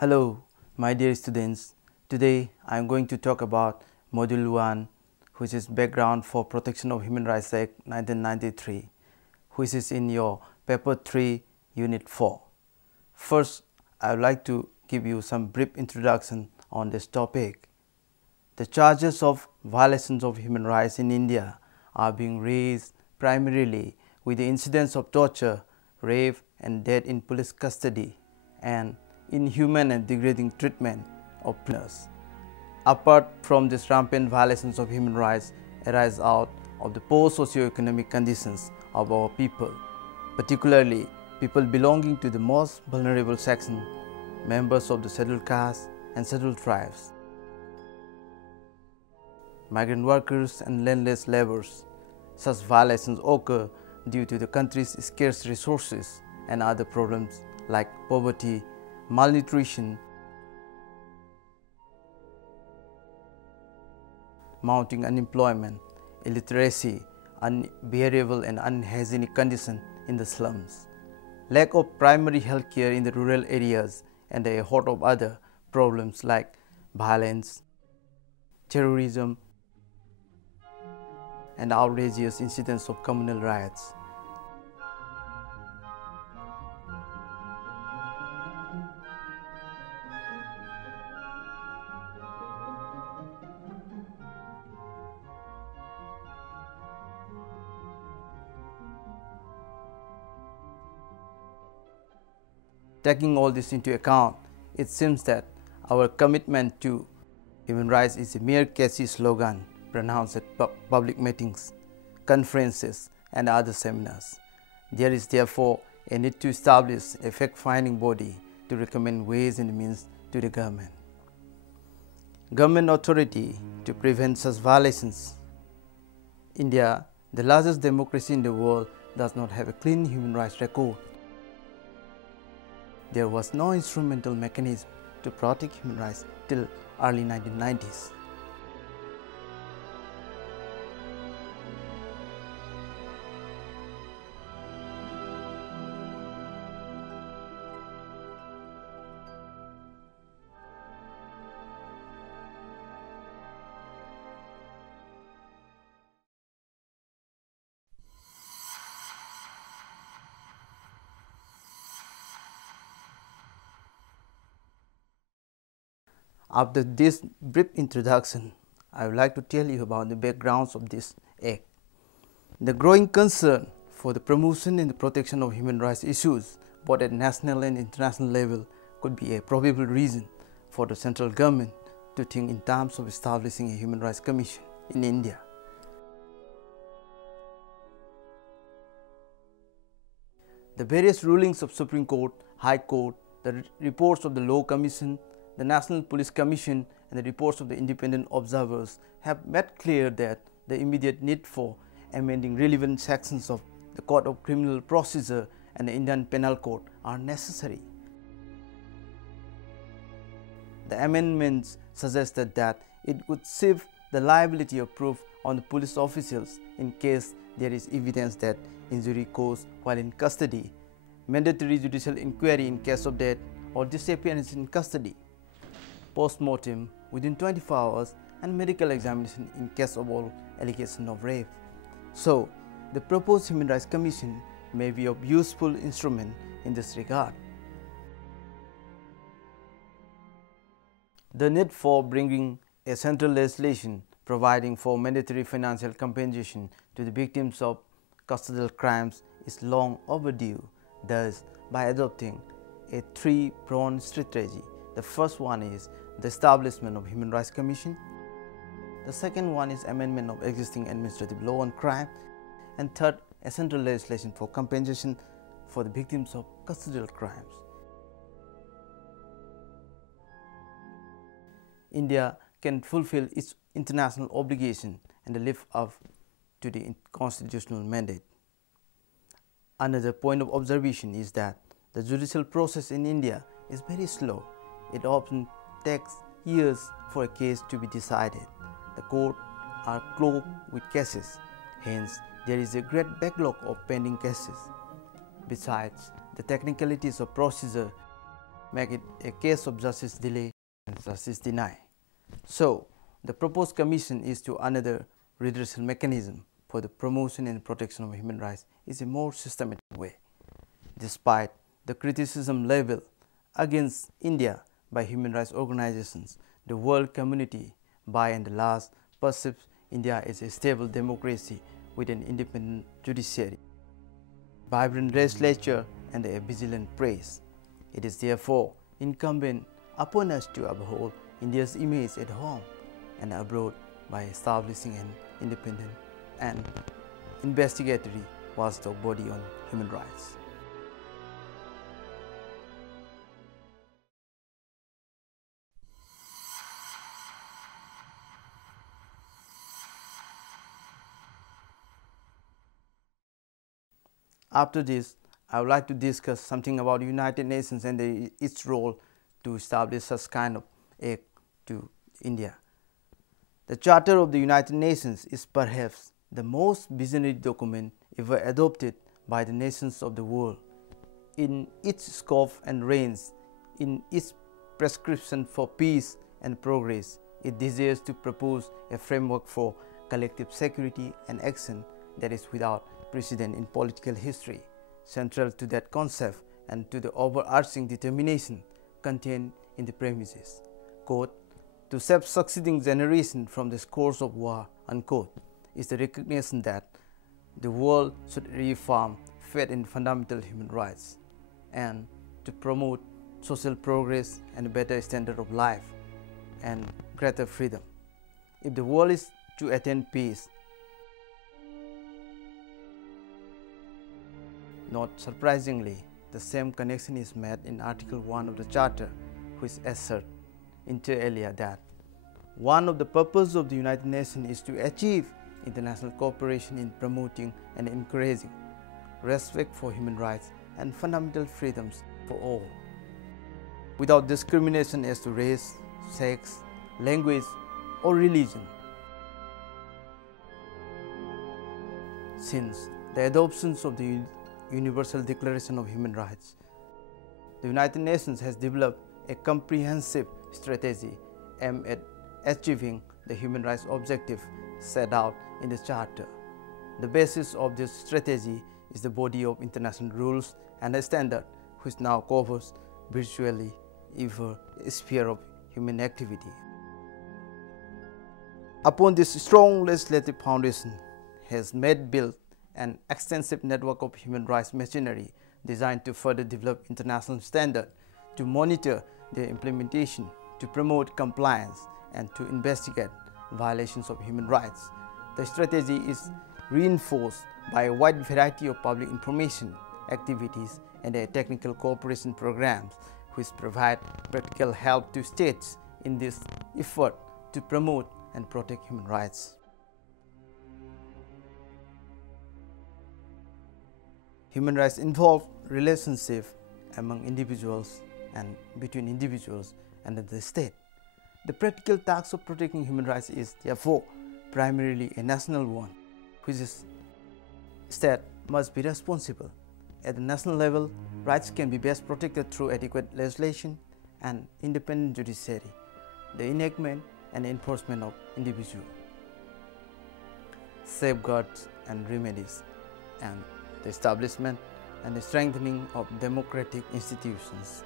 Hello, my dear students. Today I am going to talk about Module 1, which is Background for Protection of Human Rights Act 1993, which is in your Paper 3, Unit 4. First, I would like to give you some brief introduction on this topic. The charges of violations of human rights in India are being raised primarily with the incidents of torture, rape and death in police custody and inhuman and degrading treatment of prisoners. Apart from these rampant violations of human rights arise out of the poor socio-economic conditions of our people, particularly people belonging to the most vulnerable section, members of the scheduled castes and scheduled tribes, migrant workers and landless laborers. Such violations occur due to the country's scarce resources and other problems like poverty, malnutrition, mounting unemployment, illiteracy, unbearable and unhygienic conditions in the slums, lack of primary health care in the rural areas, and a host of other problems like violence, terrorism, and outrageous incidents of communal riots. Taking all this into account, it seems that our commitment to human rights is a mere catchy slogan pronounced at public meetings, conferences, and other seminars. There is therefore a need to establish a fact-finding body to recommend ways and means to the government. Government authority to prevent such violations. India, the largest democracy in the world, does not have a clean human rights record. There was no instrumental mechanism to protect human rights till early 1990s. After this brief introduction, I would like to tell you about the backgrounds of this act. The growing concern for the promotion and the protection of human rights issues, both at national and international level, could be a probable reason for the central government to think in terms of establishing a Human Rights Commission in India. The various rulings of Supreme Court, High Court, the reports of the Law Commission, the National Police Commission, and the reports of the independent observers have made clear that the immediate need for amending relevant sections of the Code of Criminal Procedure and the Indian Penal Code are necessary. The amendments suggested that it would shift the liability of proof on the police officials in case there is evidence that injury caused while in custody, mandatory judicial inquiry in case of death or disappearance in custody, post-mortem within 24 hours, and medical examination in case of all allegations of rape. So, the proposed Human Rights Commission may be of useful instrument in this regard. The need for bringing a central legislation providing for mandatory financial compensation to the victims of custodial crimes is long overdue. Thus, by adopting a three-pronged strategy, the first one is the establishment of Human Rights Commission. The second one is amendment of existing administrative law on crime. And third, a central legislation for compensation for the victims of custodial crimes. India can fulfill its international obligation and live up to the constitutional mandate. Another point of observation is that the judicial process in India is very slow. It often takes years for a case to be decided. The courts are clogged with cases. Hence, there is a great backlog of pending cases. Besides, the technicalities of procedure make it a case of justice delay and justice deny. So, the proposed commission is to another redressal mechanism for the promotion and protection of human rights is a more systematic way. Despite the criticism leveled against India by human rights organizations, the world community by and large perceives India as a stable democracy with an independent judiciary, vibrant legislature and a vigilant press. It is therefore incumbent upon us to uphold India's image at home and abroad by establishing an independent and investigatory watchdog body on human rights. After this, I would like to discuss something about the United Nations and its role to establish such kind of aid to India. The Charter of the United Nations is perhaps the most visionary document ever adopted by the nations of the world. In its scope and range, in its prescription for peace and progress, it desires to propose a framework for collective security and action that is without precedent in political history. Central to that concept and to the overarching determination contained in the premises, quote, to save succeeding generation from the scores of war, unquote, is the recognition that the world should reaffirm faith in fundamental human rights and to promote social progress and a better standard of life and greater freedom. If the world is to attain peace, not surprisingly, the same connection is made in Article 1 of the Charter, which asserts inter alia that one of the purposes of the United Nations is to achieve international cooperation in promoting and encouraging respect for human rights and fundamental freedoms for all, without discrimination as to race, sex, language, or religion. Since the adoption of the Universal Declaration of Human Rights, the United Nations has developed a comprehensive strategy aimed at achieving the human rights objective set out in the Charter. The basis of this strategy is the body of international rules and a standard which now covers virtually every sphere of human activity. Upon this strong legislative foundation has made built an extensive network of human rights machinery designed to further develop international standards, to monitor their implementation, to promote compliance, and to investigate violations of human rights. The strategy is reinforced by a wide variety of public information activities and technical cooperation programs which provide practical help to states in this effort to promote and protect human rights. Human rights involve relationship among individuals and between individuals and the state. The practical task of protecting human rights is therefore primarily a national one, which is state must be responsible. At the national level, rights can be best protected through adequate legislation and independent judiciary, the enactment and enforcement of individual safeguards and remedies, and the establishment and the strengthening of democratic institutions.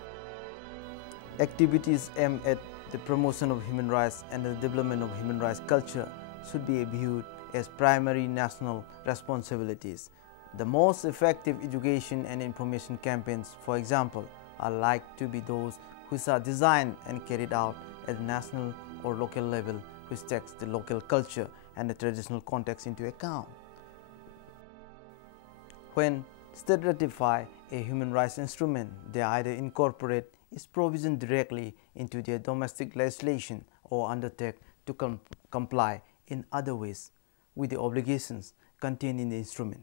Activities aimed at the promotion of human rights and the development of human rights culture should be viewed as primary national responsibilities. The most effective education and information campaigns, for example, are like to be those which are designed and carried out at the national or local level, which takes the local culture and the traditional context into account. When states ratify a human rights instrument, they either incorporate its provision directly into their domestic legislation or undertake to comply in other ways with the obligations contained in the instrument.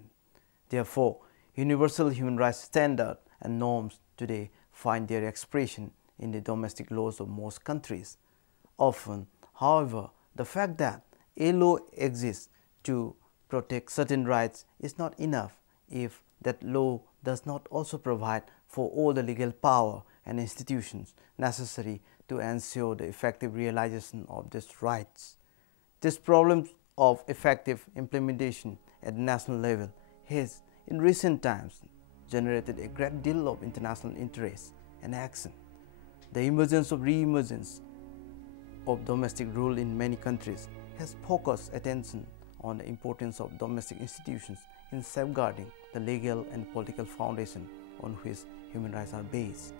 Therefore, universal human rights standards and norms today find their expression in the domestic laws of most countries. Often, however, the fact that a law exists to protect certain rights is not enough if that law does not also provide for all the legal power and institutions necessary to ensure the effective realization of these rights. This problem of effective implementation at the national level has, in recent times, generated a great deal of international interest and action. The emergence of re-emergence of domestic rule in many countries has focused attention on the importance of domestic institutions in safeguarding the legal and political foundation on which human rights are based.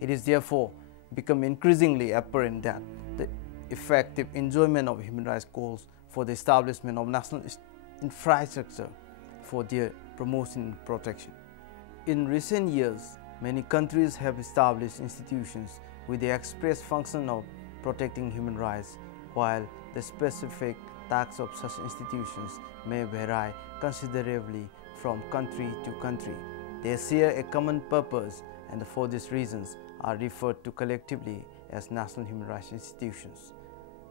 It is therefore become increasingly apparent that the effective enjoyment of human rights calls for the establishment of national infrastructure for their promotion and protection. In recent years, many countries have established institutions with the express function of protecting human rights, while the specific tasks of such institutions may vary considerably from country to country. They share a common purpose and for these reasons are referred to collectively as national human rights institutions.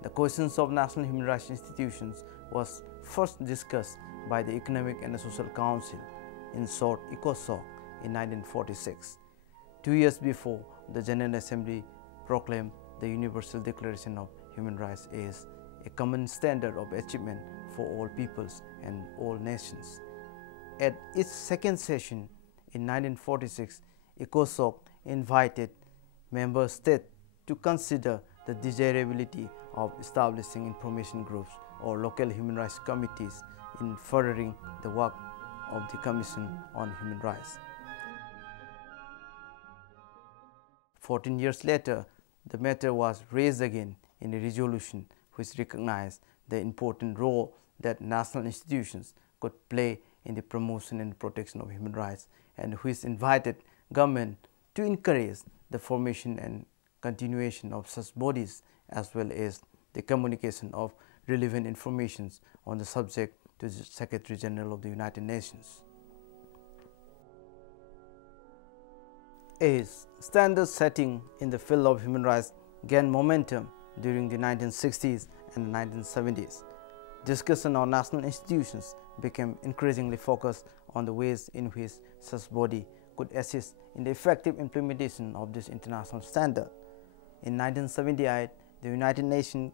The questions of national human rights institutions was first discussed by the Economic and Social Council, in short ECOSOC, in 1946. 2 years before, the General Assembly proclaimed the Universal Declaration of Human Rights as a common standard of achievement for all peoples and all nations. At its second session in 1946, ECOSOC invited member states to consider the desirability of establishing information groups or local human rights committees in furthering the work of the Commission on Human Rights. 14 years later, the matter was raised again in a resolution which recognized the important role that national institutions could play in the promotion and protection of human rights, and which invited government to encourage the formation and continuation of such bodies, as well as the communication of relevant information on the subject to the Secretary General of the United Nations. As standard setting in the field of human rights gained momentum during the 1960s and 1970s, discussion on national institutions became increasingly focused on the ways in which such body could assist in the effective implementation of this international standard. In 1978, the United Nations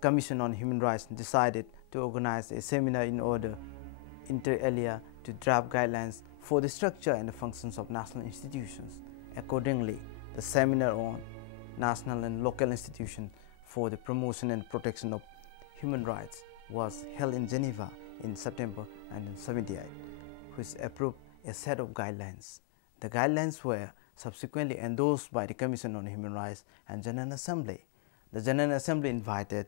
Commission on Human Rights decided to organize a seminar in order, inter alia, to draft guidelines for the structure and the functions of national institutions. Accordingly, the seminar on national and local institutions for the promotion and protection of human rights was held in Geneva in September 1978, which approved a set of guidelines. The guidelines were subsequently endorsed by the Commission on Human Rights and General Assembly. The General Assembly invited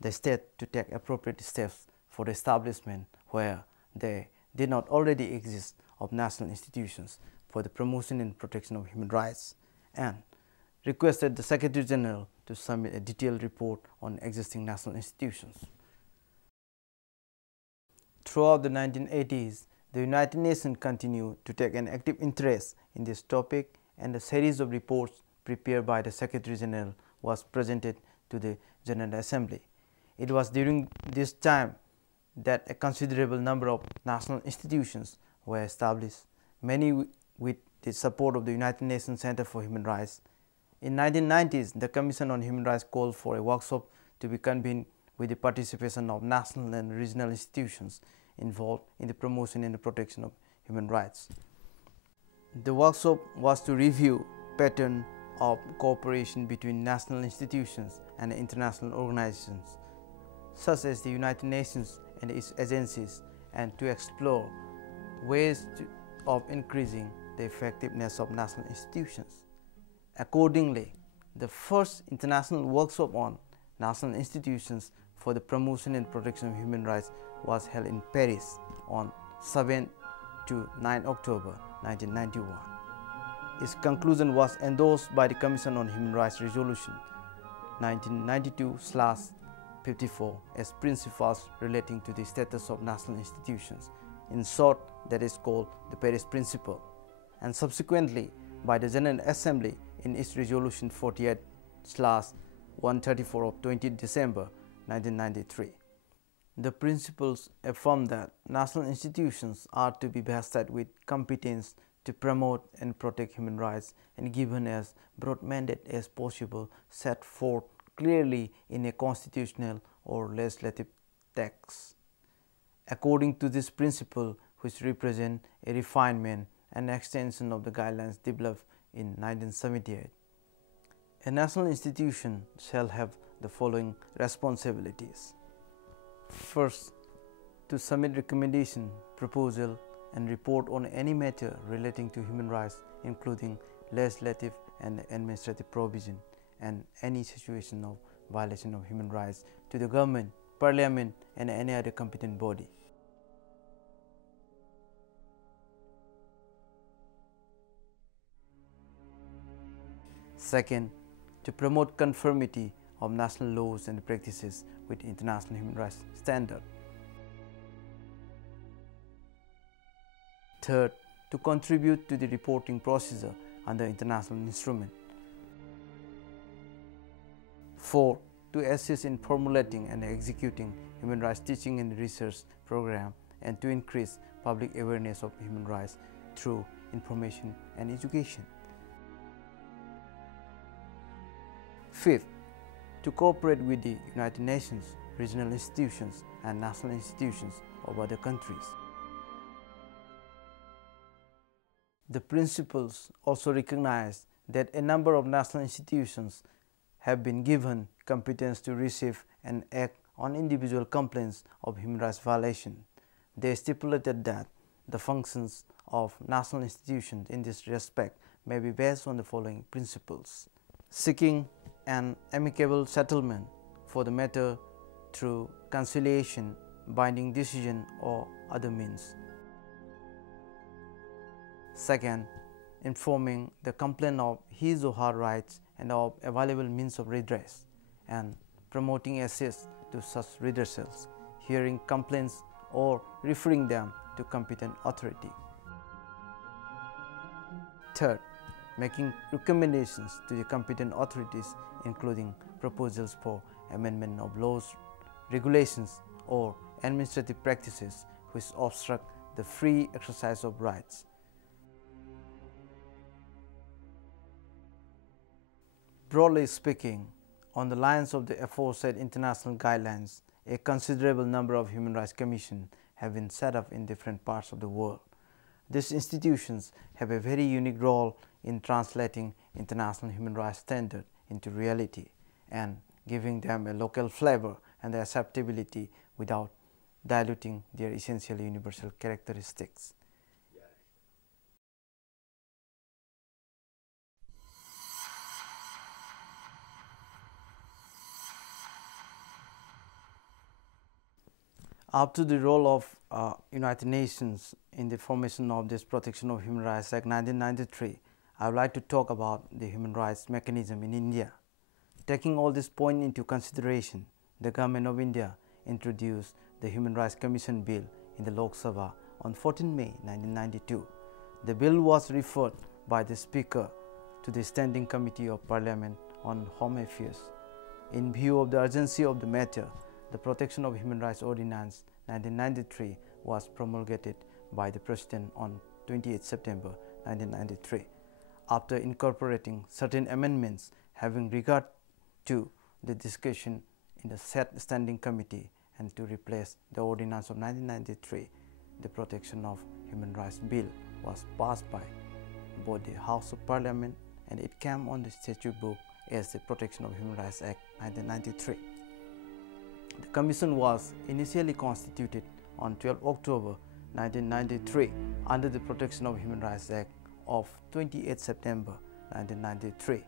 the state to take appropriate steps for the establishment, where there did not already exist, of national institutions for the promotion and protection of human rights, and requested the Secretary General to submit a detailed report on existing national institutions. Throughout the 1980s, the United Nations continued to take an active interest in this topic, and a series of reports prepared by the Secretary General was presented to the General Assembly. It was during this time that a considerable number of national institutions were established, many with the support of the United Nations Center for Human Rights. In 1990s, the Commission on Human Rights called for a workshop to be convened with the participation of national and regional institutions involved in the promotion and the protection of human rights. The workshop was to review pattern of cooperation between national institutions and international organizations, such as the United Nations and its agencies, and to explore ways of increasing the effectiveness of national institutions. Accordingly, the first international workshop on national institutions for the promotion and protection of human rights was held in Paris on 7 to 9 October 1991. Its conclusion was endorsed by the Commission on Human Rights Resolution 1992/54 as principles relating to the status of national institutions. In short, that is called the Paris Principle, and subsequently by the General Assembly in its Resolution 48/134 of 20 December 1993. The principles affirm that national institutions are to be vested with competence to promote and protect human rights and given as broad mandate as possible, set forth clearly in a constitutional or legislative text. According to this principle, which represent a refinement and extension of the guidelines developed in 1978, a national institution shall have the following responsibilities. First, to submit recommendation, proposal and report on any matter relating to human rights, including legislative and administrative provision and any situation of violation of human rights, to the government, parliament and any other competent body. Second, to promote conformity of national laws and practices with international human rights standards. Third, to contribute to the reporting procedure under international instrument. Fourth, to assist in formulating and executing human rights teaching and research program and to increase public awareness of human rights through information and education. Fifth, to cooperate with the United Nations, regional institutions and national institutions of other countries. The principles also recognize that a number of national institutions have been given competence to receive and act on individual complaints of human rights violation. They stipulated that the functions of national institutions in this respect may be based on the following principles: seeking an amicable settlement for the matter through conciliation, binding decision or other means. Second, informing the complainant of his or her rights and of available means of redress and promoting access to such redressals, hearing complaints or referring them to competent authority. Third, making recommendations to the competent authorities, including proposals for amendment of laws, regulations or administrative practices which obstruct the free exercise of rights. Broadly speaking, on the lines of the aforesaid international guidelines, a considerable number of human rights commissions have been set up in different parts of the world. These institutions have a very unique role in translating international human rights standards into reality and giving them a local flavor and acceptability without diluting their essentially universal characteristics. Up to the role of United Nations in the formation of this Protection of Human Rights Act 1993, I would like to talk about the human rights mechanism in India. Taking all this point into consideration, the Government of India introduced the Human Rights Commission Bill in the Lok Sabha on 14 May 1992. The bill was referred by the Speaker to the Standing Committee of Parliament on Home Affairs. In view of the urgency of the matter, the Protection of Human Rights Ordinance 1993 was promulgated by the President on 28 September 1993. After incorporating certain amendments having regard to the discussion in the said Standing Committee and to replace the Ordinance of 1993, the Protection of Human Rights Bill was passed by both the House of Parliament and it came on the statute book as the Protection of Human Rights Act 1993. The Commission was initially constituted on 12 October 1993 under the Protection of Human Rights Act of 28 September 1993.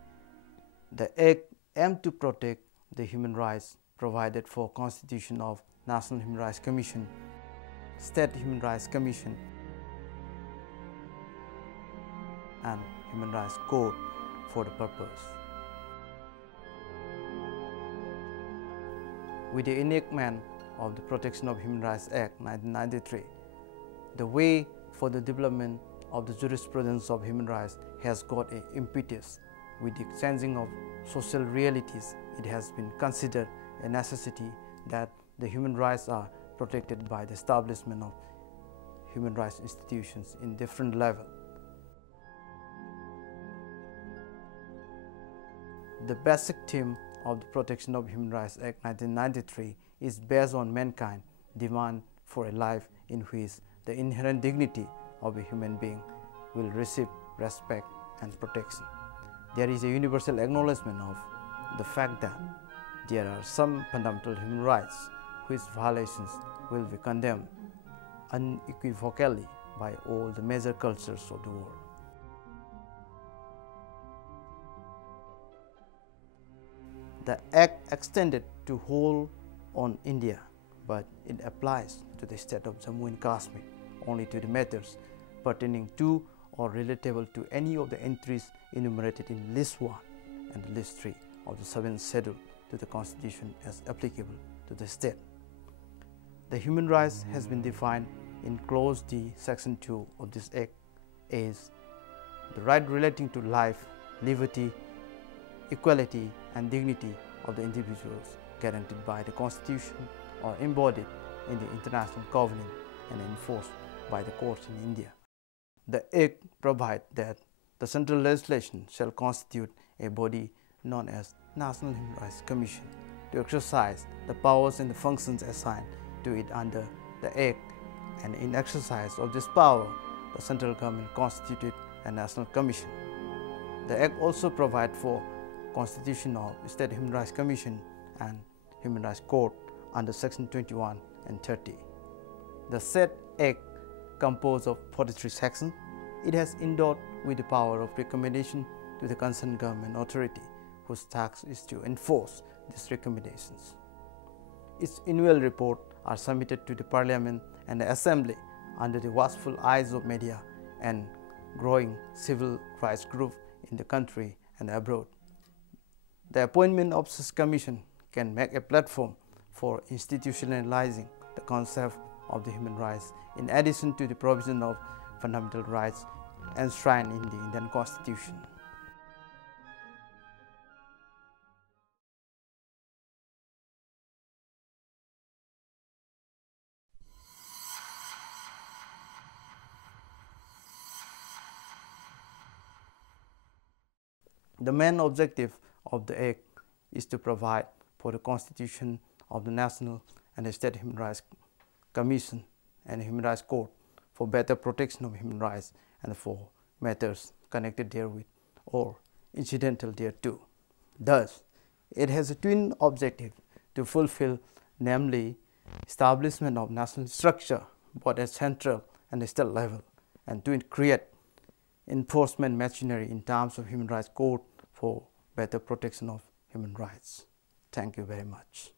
The Act aimed to protect the human rights provided for constitution of National Human Rights Commission, State Human Rights Commission and Human Rights Code for the purpose. With the enactment of the Protection of Human Rights Act 1993, the way for the development of the jurisprudence of human rights has got an impetus. With the changing of social realities, it has been considered a necessity that the human rights are protected by the establishment of human rights institutions in different levels. The basic theme of the Protection of Human Rights Act 1993 is based on mankind's demand for a life in which the inherent dignity of a human being will receive respect and protection. There is a universal acknowledgement of the fact that there are some fundamental human rights whose violations will be condemned unequivocally by all the major cultures of the world. The Act extended to whole on India, but it applies to the state of Jammu and Kashmir only to the matters pertaining to or relatable to any of the entries enumerated in List 1 and List 3 of the 7th Schedule to the Constitution as applicable to the state. The human rights has been defined in Clause D, Section 2 of this Act as the right relating to life, liberty, equality and dignity of the individuals guaranteed by the Constitution or embodied in the international covenant and enforced by the courts in India. The Act provides that the central legislation shall constitute a body known as National Human Rights Commission to exercise the powers and the functions assigned to it under the Act, and in exercise of this power, the central government constituted a national commission. The Act also provides for constitution of State Human Rights Commission and Human Rights Court under Section 21 and 30. The said Act composed of 43 sections. It has endowed with the power of recommendation to the concerned government authority, whose task is to enforce these recommendations. Its annual reports are submitted to the Parliament and the Assembly under the watchful eyes of media and growing civil rights groups in the country and abroad. The appointment of such commission can make a platform for institutionalizing the concept of the human rights in addition to the provision of fundamental rights enshrined in the Indian Constitution. The main objective of the Act is to provide for the constitution of the National and the State Human Rights Commission and Human Rights Court for better protection of human rights and for matters connected therewith or incidental thereto. Thus, it has a twin objective to fulfill, namely establishment of national structure both at central and state level, and to create enforcement machinery in terms of human rights court for better protection of human rights. Thank you very much.